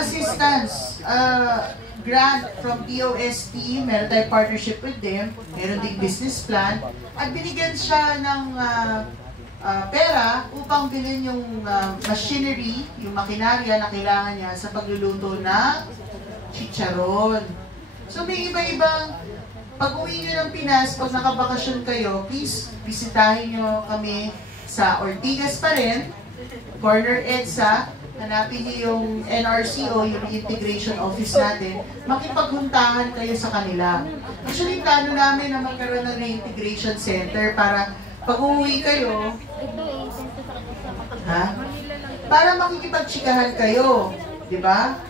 assistance, grant from DOST, meron tayong partnership with them, meron ding business plan, at binigyan siya ng pera upang bilhin yung machinery, yung makinarya na kailangan niya sa pagluluto ng chicharon. So may iba-ibang, pag uwi nyo ng Pinas, pag nakabakasyon kayo, please bisitahin nyo kami sa Ortigas pa rin, corner EDSA, hanapin niyo yung NRCO, yung integration office natin, makipaghuntahan kayo sa kanila. Actually, plano namin na magkaroon ng reintegration center para pag uuwi kayo, para makikipagtsikahan kayo. Di ba?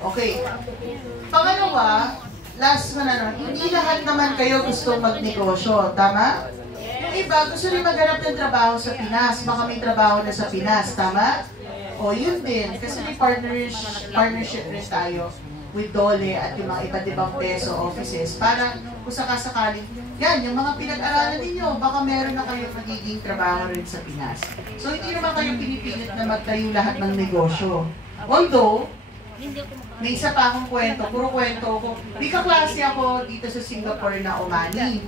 Okay. Pangalawa, last one hindi lahat naman kayo gusto magnegosyo. Tama? Yung iba, gusto rin maghanap ng trabaho sa Pinas. Baka may trabaho na sa Pinas. Tama? O yun din, kasi may partnership rin tayo with Dole at yung mga iba't ibang peso offices para kung sakasakali, yan, yung mga pinag-aralan ninyo, baka meron na kayong magiging trabaho rin sa Pinas. So hindi naman kayo pinipilit na magtayo lahat ng negosyo. Although, may isa pa akong kwento, puro kwento ko. Di kaklase ako dito sa Singapore na umani.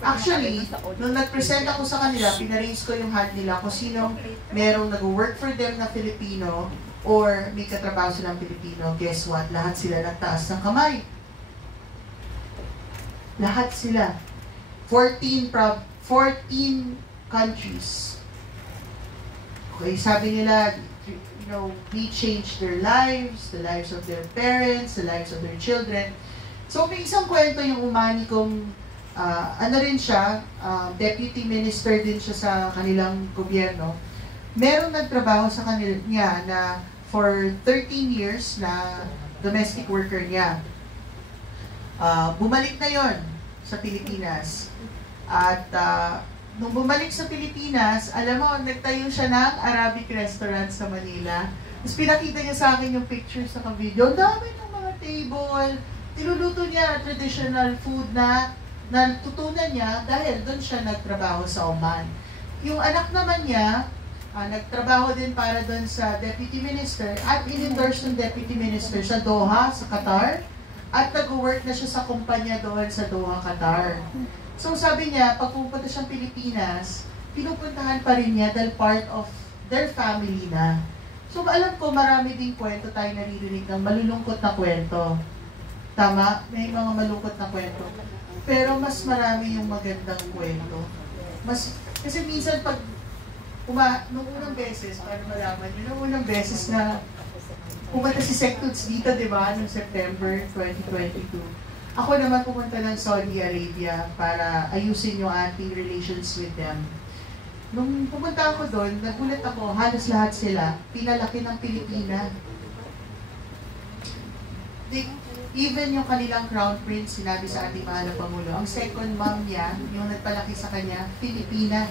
Actually, nung nag-present ako sa kanila, pinarrange ko yung heart nila kung sino merong nag-work for them na Filipino or may katrabaho silang Pilipino. Guess what? Lahat sila nagtaas ng kamay. Lahat sila. 14 countries. Okay, sabi nila, we change their lives, the lives of their parents, the lives of their children. So may isang kwento yung umani kong, ano rin siya, deputy minister din siya sa kanilang gobyerno. Merong nagtrabaho sa kanila niya na for 13 years na domestic worker niya. Bumalik na yon sa Pilipinas. At nung bumalik sa Pilipinas, alam mo, nagtayo siya ng Arabic restaurant sa Manila. Tapos pinakita niya sa akin yung pictures sa video. Ang dami ng mga table. Tinuluto niya traditional food na natutunan niya dahil doon siya nagtrabaho sa Oman. Yung anak naman niya, nagtrabaho din para doon sa deputy minister at in-endorse ng deputy minister sa Doha, sa Qatar. At nag-work na siya sa kumpanya doon sa Doha, Qatar. So sabi niya, pag pupunta siyang Pilipinas, pinupuntahan pa rin niya dahil part of their family na. So alam ko, marami ding kwento tayo naririnig ng malulungkot na kwento. Tama? May mga malungkot na kwento. Pero mas marami yung magandang kwento. Kasi minsan pag nung unang beses, para malaman yun, nung unang beses na pumunta si Sectudes dito, di ba, noong September 2022. Ako naman pumunta ng Saudi Arabia para ayusin yung ating relations with them. Nung pumunta ako doon, nagulat ako, halos lahat sila, pinalaki ng Pilipina. Even yung kanilang crown prince, sinabi sa ating mahal na Pangulo, ang second mom niya, yung nagpalaki sa kanya, Pilipina.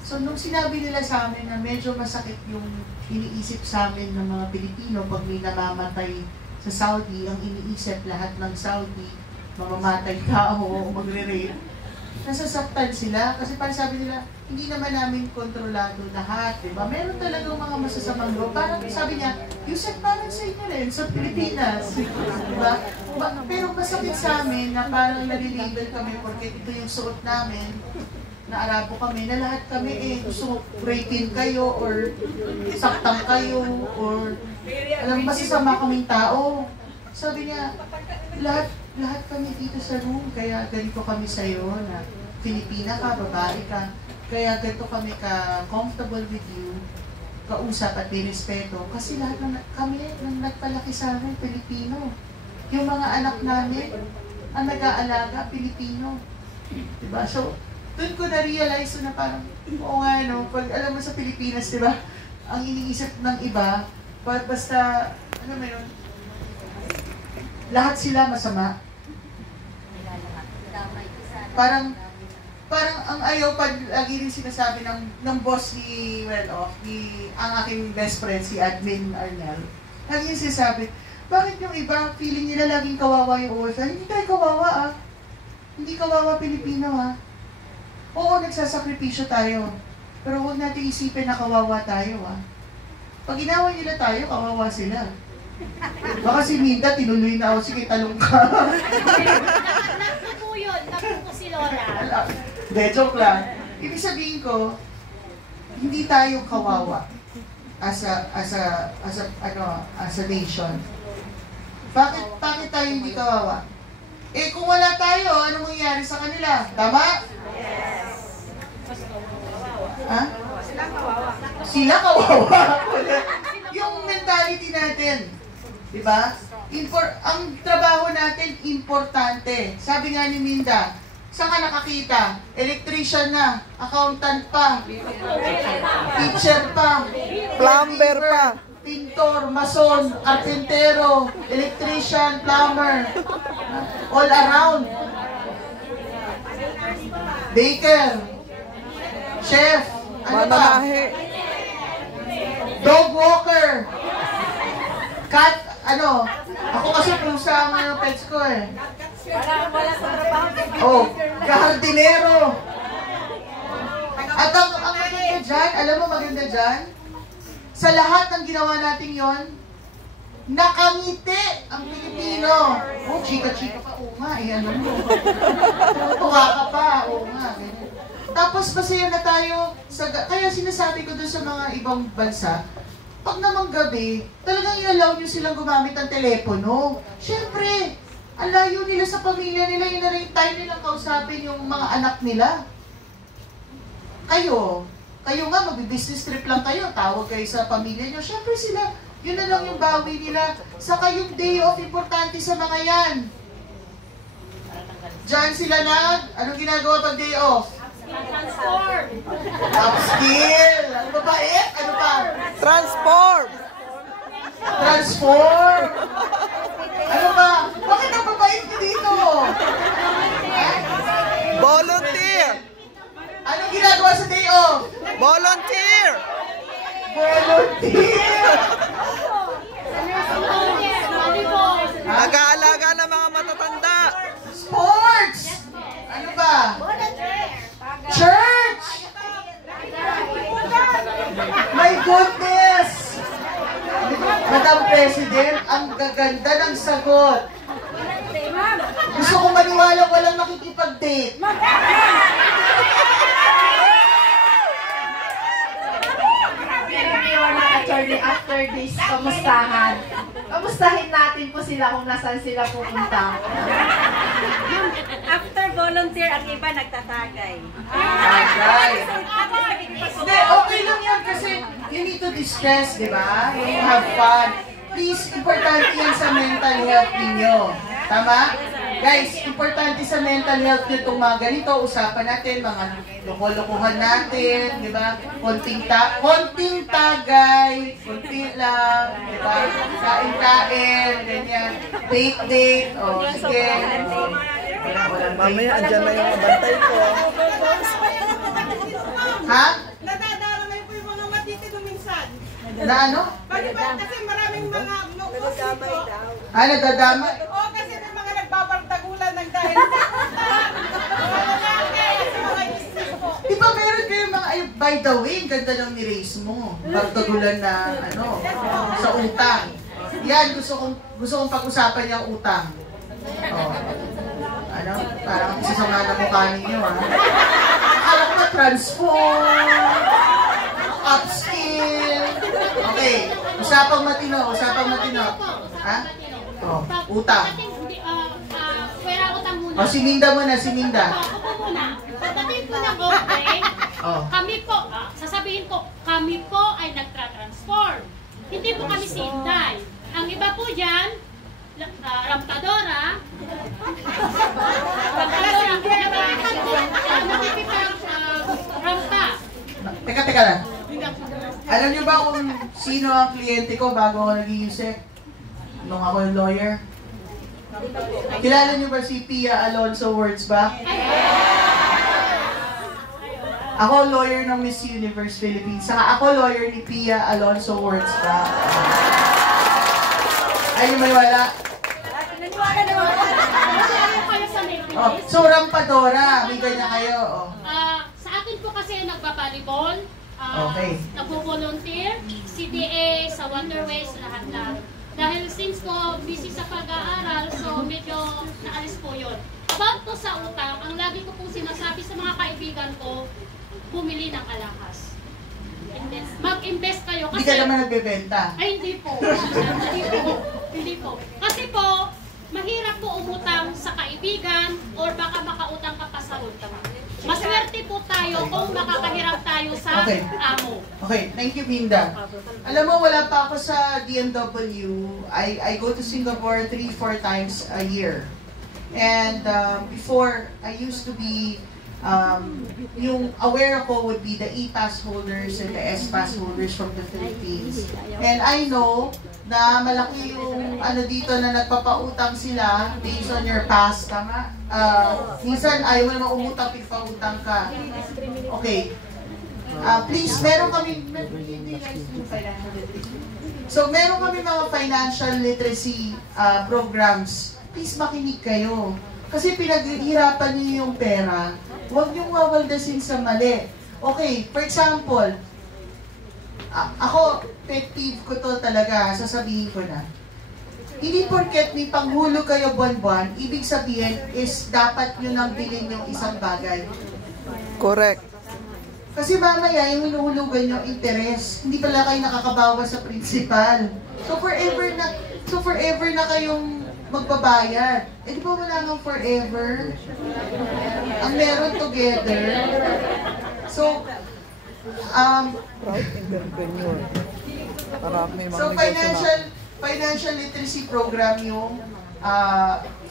So nung sinabi nila sa amin na medyo masakit yung iniisip sa amin ng mga Pilipino pag may namamatay sa Saudi, ang iniisip lahat ng Saudi, mamamatay tao o magre-rape, nasasaktan sila. Kasi parang sabi nila, hindi naman namin kontrolado lahat, diba? Meron talagang mga masasamang loob. Parang sabi niya, Yusef, parang sa inyo rin, sa Pilipinas. Diba? Pero masakit sa amin na parang nalilabel kami porque ito yung suot namin, na Arabo kami, na lahat kami gusto rapin kayo or saktan kayo or alam, masasama kaming tao. Sabi niya, lahat kami dito sa room, kaya ganito kami sa'yo na Filipina ka, babae ka, kaya ganito kami ka-comfortable with you, kausap at respeto, kasi lahat kami nang nagpalaki sa amin, Pilipino. Yung mga anak namin, ang nag-aalaga, Pilipino. Diba? So, doon ko na-realize na parang, oo nga, no, pag alam mo sa Pilipinas, diba, ang iniisip ng iba, basta, ano mo yun, lahat sila masama. Parang ang ayaw pag lagi rin sinasabi ng boss ni, ang aking best friend, si Admin Arnel, lagi yung sinasabi, bakit yung iba, feeling nila laging kawawa yung OFL? Hindi tayo kawawa, Hindi kawawa Pilipino, Oo, nagsasakripisyo tayo. Pero huwag natin isipin na kawawa tayo, Pag ginawa nila tayo, kawawa sila. Baka si Minda, tinuloy na ako. Sige, talong ka. Naku yun, naku si Lola. De, joke lang. Ibig sabihin ko, hindi tayo kawawa as a nation. Bakit tayo hindi kawawa? Eh, kung wala tayo, ano mangyayari sa kanila? Tama? Yes. Ha? Sila kawawa. Yung mentality natin, di ba? Ang trabaho natin, importante. Sabi nga ni Minda, saan ka nakakita? Electrician na, accountant pa, teacher pa, plumber pa, pintor, mason, carpentero, electrician, plumber, all around. Baker, chef, ano ba? mananahe, Dog walker, cat, ano? Ako kasi pusa ang pets ko eh. Wala sa trabaho. Oh, jardinero. At ang maganda dyan, alam mo maganda dyan? Sa lahat ng ginawa natin yon, nakangiti ang Pilipino. Oh, chika-chika pa. Oo nga, eh, ano mo. Tuwa ka pa. Oo nga, ganyan. Tapos masaya na tayo. Kaya sinasabi ko doon sa mga ibang bansa, pag namang gabi, talagang i-allow nyo silang gumamit ng telepono. Siyempre, ang layo nila sa pamilya nila, yun na rin time nilang kausapin yung mga anak nila. Kayo nga, mag-business trip lang kayo, tawag kayo sa pamilya nyo. Siyempre sila, yun na lang yung bawi nila. Saka yung day off, importante sa mga yan. Diyan sila anong ginagawa pag day off? Transform. Upskill! Ano ba ba eh? Ano pa? transform, Transform! Ano ba? Bakit ang babait nyo dito? volunteer, Anong ginagawa sa day off? volunteer, Volunteer! nag-aalaga ng mga matatanda, Sports! Ano ba? Church! My goodness! Madam President, ang gaganda ng sagot. Gusto kong maniwala walang nakikipag-date. Attorney, after this kamustahan, kamustahin natin po sila kung nasaan sila pupunta. After volunteer, ang iba nagtatagay. Tagay. Hindi, okay lang yan kasi you need to distress, di ba? You have fun. Please, importante yan sa mental health ninyo. Tama? Guys, importante sa mental health nyo itong mga ganito. Usapan natin, mga loko-lokohan natin, di ba? Konting tagay, konti lang, di ba? Kain-kain, ganyan. Date, o sige. Walang mamaya andyan na yung kabantay ko, Ha? Nadadala po yung mga matitino minsan. Na ano? Bakit ba? Kasi maraming mga nagdadamay daw. Ah, nadadama? Oo, kasi may mga nagbabartagulan ng dahil sa mga lalaki, sa mga isip po. Di ba meron kayo mga, ay, by the way, ang ganda ng ni-raise mo. Bartagulan na, ano, sa utang. Yan, gusto kong pag-usapan yung utang. Oh. Ano? Parang sasama na mukha ninyo, ha? Akala ko na transform, upskill. Okay, usapang matino. Ha? Oh, utang. Pwera utang muna. O, si Minda muna, si Minda. Ako muna. Pagdating po ng okay, Oh. kami po, sasabihin ko, kami po ay nagtra-transform. Hindi po kami si Inday. Ang iba po dyan, rampadora, rampa. Teka lang. Alam niyo ba kung sino ang kliyente ko bago ako naging USEC? Nung ako yung lawyer? Kilala niyo ba si Pia Alonso Wurzbach? Ako lawyer ng Miss Universe Philippines. Saka ako lawyer ni Pia Alonso Wurzbach. Ay, may wala. Oh, so rampadora, may ganyan kayo. Oh. Sa akin po kasi nagbabalibol, Okay. nagpo-volunteer, CDA, sa waterways, lahat-lahat. Dahil ko, busy sa pag-aaral, so medyo naalis po yun. About to sa utang, ang lagi ko pong sinasabi sa mga kaibigan ko, bumili ng alahas. Mag-invest kayo Hindi kasi... ka naman nagbebenta. Ay, hindi po. Hindi po. Hindi po. Kasi po, mahirap po umutang sa kaibigan or baka makautang ka pa sa utang. Maswerte po tayo kung makakahiram tayo sa amo. Okay, thank you, Binda. Alam mo, wala pa ako sa DMW. I go to Singapore 3-4 times a year. And before, I used to be, yung aware ako would be the E-Pass holders and the S-Pass holders from the Philippines. And I know na malaki yung ano dito na nagpapautang sila based on your past, tama? Minsan ayaw mo naman umutang, pinapautang ka. Okay. Please, meron kami mga financial literacy programs. Please makinig kayo. Kasi pinaghihirapan niyo yung pera, huwag niyong wawaldasin sa mali. Okay, for example, ako, pet peeve ko to talaga, sasabihin ko na. Hindi porket may panghulog kayo buwan-buwan, ibig sabihin is dapat nyo nang bilhin yung isang bagay. Correct. Kasi mamaya, yung hinuhulugan nyo interest, hindi pala kayo nakakabawas sa principal. So forever na kayong magbabayad. Eh di ba wala nang forever? Ang meron together. So, Proud entrepreneur. Marami mga so negosyo financial literacy program yung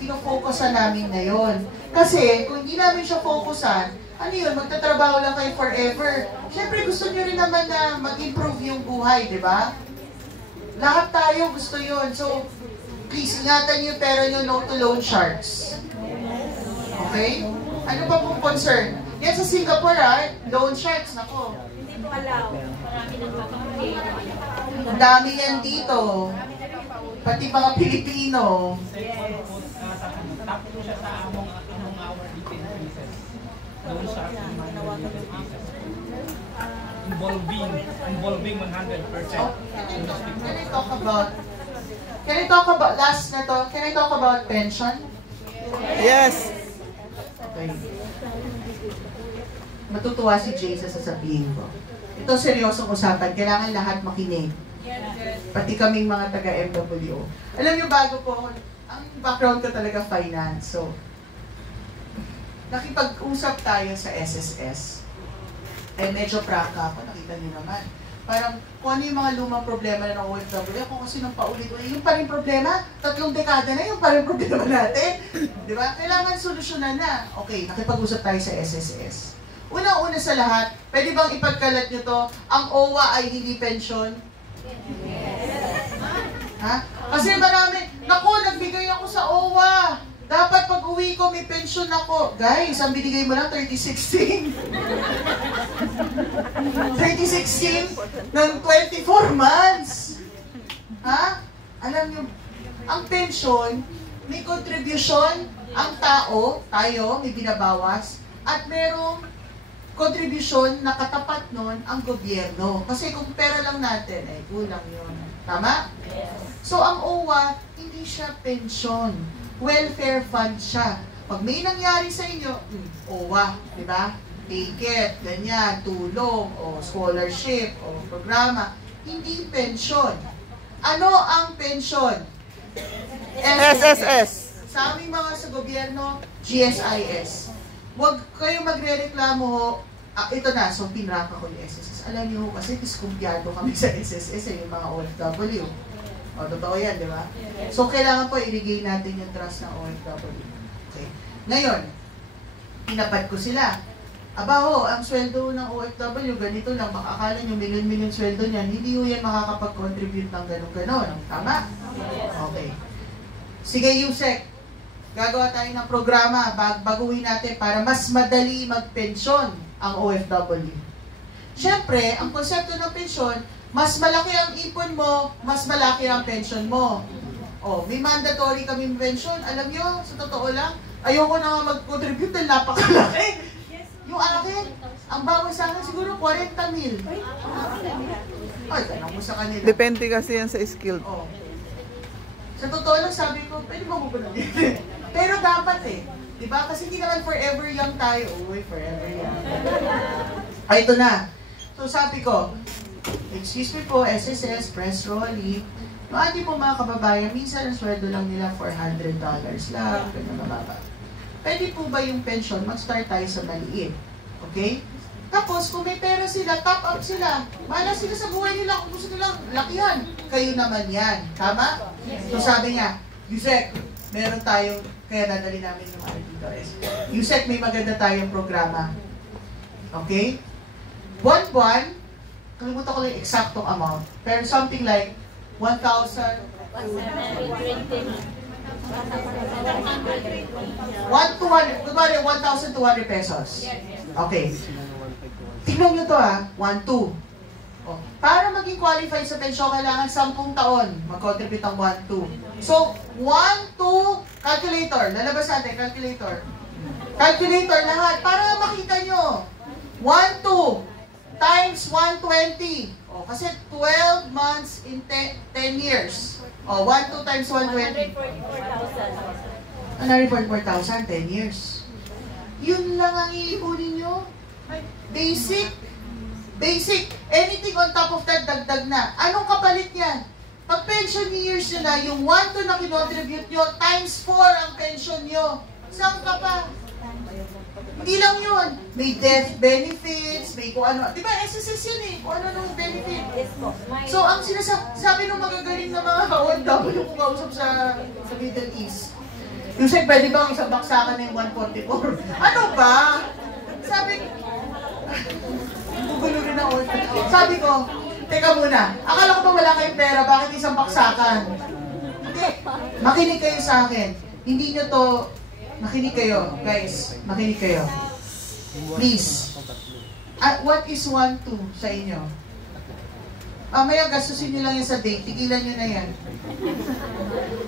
fino-focusan namin ngayon. Kasi kung hindi namin siya focusan, ano yun, magtatrabaho lang kayo forever. Siyempre gusto nyo rin naman na mag-improve yung buhay, di ba? Lahat tayo gusto yun. So, please, ingatan yung pera nyo, no to loan sharks. Okay? Ano pa pong concern? Yan sa Singapore, loan sharks, nako. Ang dami yan dito. Pati mga Pilipino. Tapos siya sa among hourly pieces. Loan shark involving 100%. Can I talk about last na to? Can I talk about pension? Yes. Okay. Matutuwa si Jay sa sasabihin ko. Ito seryosong usapan. Kailangan lahat makinig. Pati kaming mga taga-MWO. Alam niyo, bago po, ang background ko talaga finance. So, nakipag-usap tayo sa SSS. Eh, medyo prangka ako. Nakita niyo naman. Parang, kung ano yung mga lumang problema na ng OFW, ako kasi nang paulit-ulit, yung pa rin problema, 3 dekada na, yung pa rin problema natin. Di ba? Kailangan solusyonan na. Okay, nakipag-usap tayo sa SSS. Una-una sa lahat, pwede bang ipagkalat nyo to, ang OWA ay hindi pensyon? Ha? Kasi marami, naku, nagbigay ako sa OWA. Dapat pag uwi ko, may pension ako. Guys, ang binigay mo lang 3016. 3016 ng 24 months. Ha? Alam nyo, ang pension, may contribution, ang tao, tayo, may binabawas, at merong contribution na katapat nun ang gobyerno. Kasi kung pera lang natin, ay kulang yun. Tama? So, ang OWA, hindi siya pensyon. Welfare fund siya. Pag may nangyari sa inyo, OWA, di ba? Ticket, ganyan, tulong, o scholarship, o programa. Hindi pensyon. Ano ang pensyon? SSS. Sa aming mga sa gobyerno, GSIS. Huwag kayo magre-reklamo ho. Ito na, so pinraka ko yung SSS. Alam niyo ho, kasi diskumpiyado kami sa SSS, yung mga OFW. O, totoo yan, di ba? So, kailangan po i-regain natin yung trust ng OFW. Okay. Ngayon, pinapad ko sila. Aba ho, ang sweldo ng OFW, ganito lang. Baka akala nyo, milyon-milyon sweldo niyan. Hindi ho yan makakapag-contribute ng ganon-ganon. Tama? Okay. Sige, Yusek. Gagawa tayo ng programa, baguhin natin para mas madali magpensyon ang OFW. Siyempre, ang konsepto ng pensyon, mas malaki ang ipon mo, mas malaki ang pension mo. O, may mandatory kaming pension. Alam nyo, sa totoo lang, ayoko na nga mag-contribute dahil napakalaki. Yung akin, ang bawas sa akin siguro 40,000. Ay, tanong mo sa kanila. Depende kasi yan sa skill. Oh. Sa totoo lang sabi ko, pwede ba mabulog yun? Pero dapat eh. Diba? Kasi hindi naman forever young tayo. Uy, forever young. Ay, ito na. So sabi ko, excuse me po, SSS, press rolling. No, hindi po mga kababayan, minsan ang sweldo lang nila $400 lang, ganyan mababa. Pwede po ba yung pension, mag-start tayo sa maliit? Okay? Tapos, kung may pera sila, top up sila. Bahala sila sa buhay nila kung gusto nilang lakihan. Kayo naman yan. Tama? So sabi niya, Yusek, meron tayong, kaya dadali namin yung dito. Yusek, may maganda tayong programa. Okay? Buwan-buwan, kalimutan ko lang yung exactong amount. Pero something like 1,000 1,200 pesos. Okay. Tingnan nyo to ha. 1,2. Oh. Para maging qualified sa pensyon, kailangan 10 taon mag-contribute ang 1,2. So, 1,2 calculator. Lalabas natin, calculator. Calculator lahat. Para makita nyo. 1,2 times 120. Oh, kasi 12 months in 10 years. Oh, 1,2 times 120. 144,000, 10 years. Yun lang ang iipunin nyo. Basic. Basic. Anything on top of that, dagdag na. Anong kapalit niyan? Pag pension years nyo na, yung 1,2 na kinontribute nyo, times 4 ang pension nyo. Saan ka pa? Hindi lang yun. May death benefits, may kung ano. Di ba, SSS yun eh. Kung ano nung benefit. So, ang sinasabi ng magagaling na mga OFW kung kausap sa Middle East. Yung say, pwede bang isang baksakan na yung 144? Ano ba? Sabi, gugulo rin ang OFW. Sabi ko, teka muna, akala ko ba wala kayong pera, bakit isang baksakan? Hindi. Makinig kayo sa akin. Hindi nyo to. Makinig kayo, guys. Makinig kayo. Please. What is 1,2 sa inyo? Mamaya gastusin nyo lang yan sa date. Tigilan nyo na yan.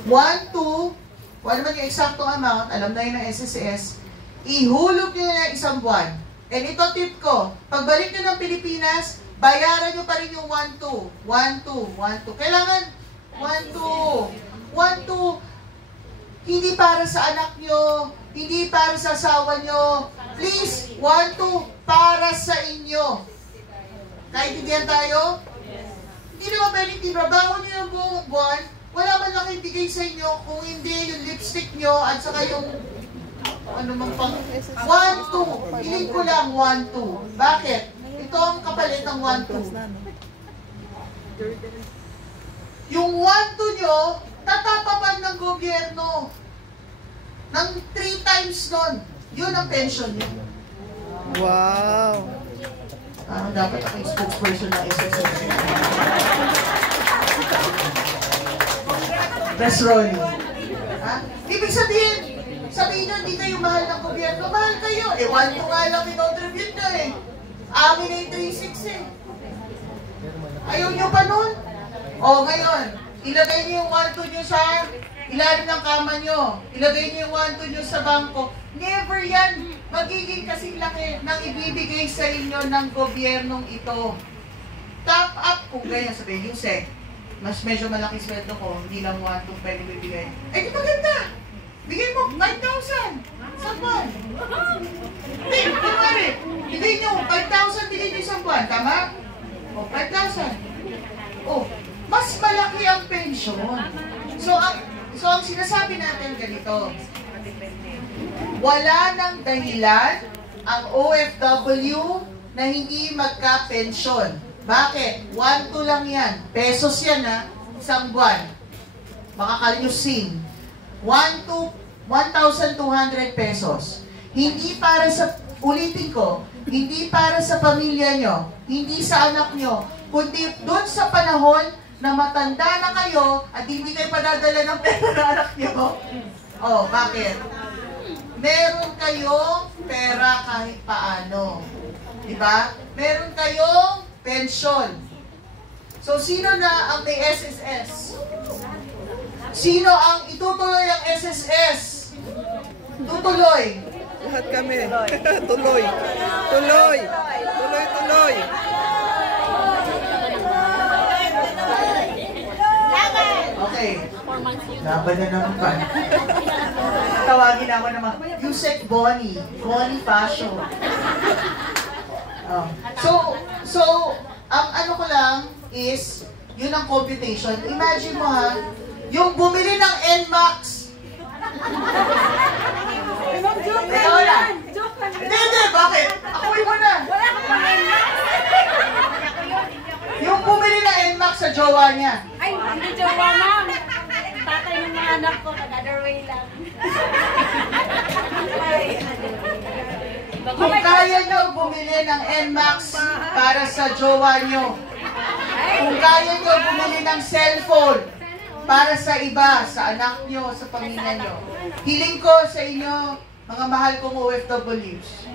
1,2, kung ano man yung exactong amount, alam na yun ng SSS, ihulog nyo na isang buwan. And ito tip ko, pagbalik nyo ng Pilipinas, bayaran nyo pa rin yung 1,2. 1,2, 1,2. Kailangan 1,2. 1,2. Hindi para sa anak nyo, hindi para sa asawa nyo. Please, 1,2 para sa inyo. Naintindihan tayo? Hindi naman pwedeng tibrabaho nyo yung buong buwan, wala man lang ibigay sa inyo kung hindi yung lipstick nyo at saka yung ano mang pang 1,2. Hiling ko lang 1,2. Bakit? Ito ang kapalit ng 1,2. Yung 1,2 nyo, tatapapan ng gobyerno ng 3 times nun. Yun ang pension nyo. Wow. Dapat ako yung spokesperson ng SSS. Press rolling. Ibig sabihin nyo, hindi kayo mahal ng gobyerno. Mahal kayo. 1,2 nga lang i-contribute nyo eh. Amin na yung 3,600 eh. Ayaw nyo pa nun? O, ngayon, ilagay niyo yung 1,2 nyo sa ilalim ng kama nyo. Ilagay niyo yung 1,2 nyo sa bangko. Never yan magiging kasing laki ng ibibigay sa inyo ng gobyernong ito. Top up kung ganyan sabihin, Yusek, mas medyo malaki sweldo ko, hindi lang 1,2 pwede bibigay. Eh, di maganda! Bigay mo 5,000! Isang buwan! Hindi, kumari. Bigay nyo 5,000, bigay nyo isang buwan. Tama? O, 5,000. O, mas malaki ang pension. So ang sinasabi natin ganito, wala nang dahilan ang OFW na hindi magka-pensyon. Bakit? 1,2 lang yan. Pesos yan ha, isang buwan. Makakalusin. 1,200 pesos. Hindi para sa, ulitin ko, hindi para sa pamilya nyo, hindi sa anak nyo, kundi doon sa panahon na matanda na kayo at hindi kayo padadala ng pera ng anak nyo. Oh, bakit? Meron kayong pera kahit paano. Diba? Meron kayong pensyon. So, sino na ang may SSS? Sino ang itutuloy ang SSS? Tutuloy. Lahat kami. Tuloy. Tuloy. Tuloy, tuloy. Okay. eh. 4 months yun. Laban na naman. Tawagin ako naman. Yusek Bonnie. Bonnie Fashion. Oh. So, ang ano ko lang is, yun ang computation. Imagine mo ha, yung bumili ng NMAX. Ikaw na. Hindi, bakit? Ako'y mo na. Yung bumili ng NMAX sa jowa niya. Ay, hindi jowa, ma'am. Tatay ng mga anak ko, nag-other way lang. Kung kaya nyo bumili ng NMAX para sa jowa nyo, kung kaya nyo bumili ng cellphone para sa iba, sa anak nyo, sa pamilya nyo, hiling ko sa inyo, mga mahal kong OFWs,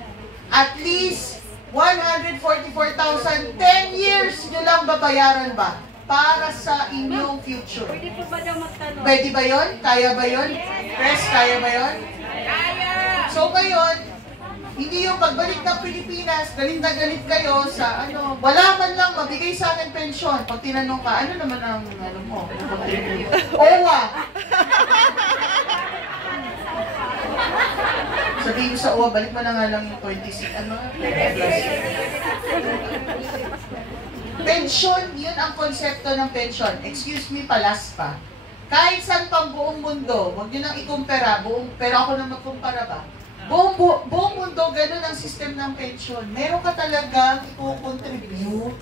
at least 144,000, 10 years nyo lang babayaran ba para sa inyong future? Pwede po ba daw magtanong? Pwede ba yun? Kaya ba yun? Chris, kaya ba yun? Kaya! So ngayon, hindi yung pagbalik ng Pilipinas, galit na galit kayo sa ano, wala man lang mabigay sa akin pensyon. Pag tinanong ka, ano naman ang ano mo? OWA! Sabihin mo sa OWA, balik mo na nga lang yung 26, ano? Pensyon, yun ang konsepto ng pensyon. Excuse me, palas pa. Kahit saan pang buong mundo, huwag nyo nang ikumpara, pero ako na magkumpara ba? Buong mundo, ganun ang system ng pensyon. Meron ka talagang i-contribute.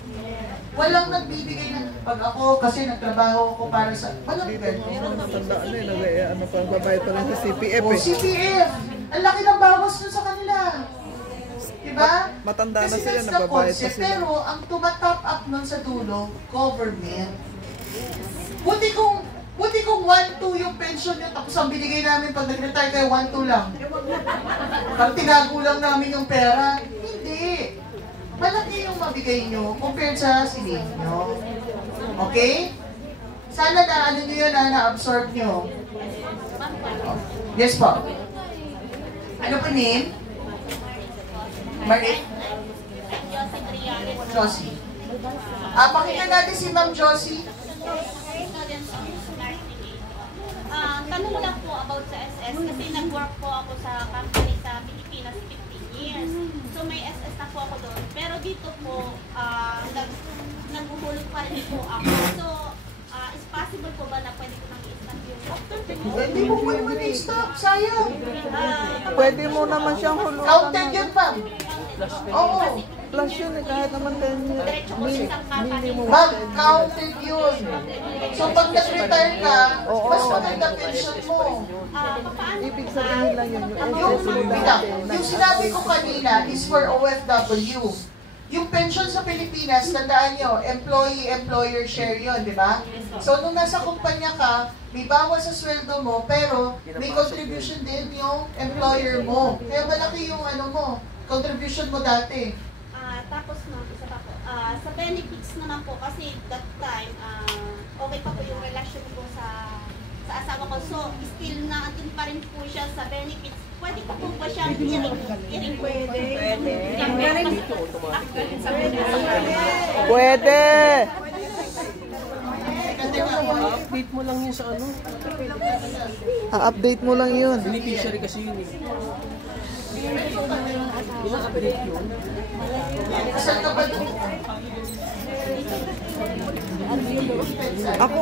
Walang nagbibigay ng, pag ako, kasi nagtrabaho ako para sa, walang ganun. Tandaan na yun, ano pa, babayad pa rin sa CPF O, eh. CPF! Ang laki ng bawas nun sa kanila. Diba? Matanda na Kasi sila, that's the nababayad pa concept. sila. Pero ang tumatop up nun sa dulo, government. Buti kung 1-2 yung pension nyo, tapos ang binigay namin pag nag-retire kayo, 1-2 lang. Pag tinago lang namin yung pera, hindi. Malaki yung mabigay nyo compared sa sinave nyo. Okay? Sana na ano nyo yun, na-absorb nyo. Yes po. Ano po name? Marit? Josie. Pakinggan natin si Ma'am Josie. Tanong lang po about sa SS kasi nag-work po ako sa company sa Pilipinas 15 years. So may SS na po ako doon. Pero dito po, naghuhulog pa rin po ako. So, is possible po ba na pwede ko nang i-stop yung Hindi mo pwede i-stop, sayang. Pwede mo naman siyang hulugan. Counted yun, ma'am. Oo. Plus yun eh, kahit naman 10 years. Minimum. Ma'am, counted yun. So pag nag-retire ka, mas maganda pension mo. Ibig sabihin lang yun, Yung sinabi ko kanina is for OFW. Yung pension sa Pilipinas, tandaan nyo, employee-employer share yun, di ba? So nung nasa kumpanya ka, may bawas sa sweldo mo, pero may contribution din yung employer mo. Kaya malaki yung ano mo, contribution mo dati. Tapos no, isa pa po, sa benefits naman po, kasi that time, okay pa po yung relasyon ko sa asawa ko. So, still na atin pa rin po siya sa benefits. Pwede ko po ba siyang i-ring? Pwede. Pwede! Update mo lang yun sa ano? update mo lang yun. Beneficiary kasi yun eh. Ina-update yun. Saan ka ba doon? Ako,